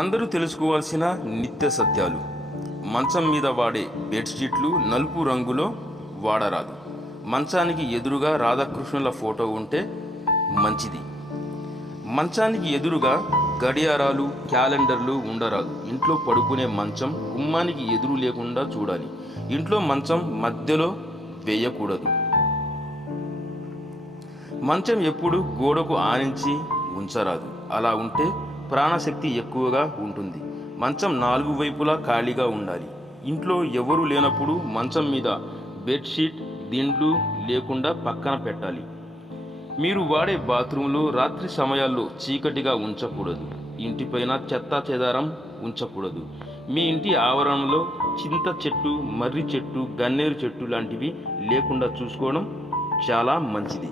అందరూ తెలుసుకోవాల్సిన నిత్య సత్యాలు. మంచం మీద వాడే బెడ్షీట్లు నలుపు రంగులో వాడరాదు. మంచానికి ఎదురుగా రాధాకృష్ణుల ఫోటో ఉంటే మంచిది. మంచానికి ఎదురుగా గడియారాలు, క్యాలెండర్లు ఉండరాదు. ఇంట్లో పడుకునే మంచం గుమ్మానికి ఎదురు లేకుండా చూడాలి. ఇంట్లో మంచం మధ్యలో వేయకూడదు. మంచం ఎప్పుడు గోడకు ఆనించి ఉంచరాదు. అలా ఉంటే ప్రాణశక్తి ఎక్కువగా ఉంటుంది. మంచం 4 వైపులా ఖాళీగా ఉండాలి. ఇంట్లో ఎవరు లేనప్పుడు మంచం మీద బెడ్షీట్, దిండ్లు లేకుండా పక్కన పెట్టాలి. మీరు వాడే బాత్రూంలో రాత్రి సమయాల్లో చీకటిగా ఉంచకూడదు. ఇంటిపైన చెత్తా చెదారం ఉంచకూడదు. మీ ఇంటి ఆవరణలో చింత చెట్టు, మర్రి చెట్టు, గన్నేరు చెట్టు లాంటివి లేకుండా చూసుకోవడం చాలా మంచిది.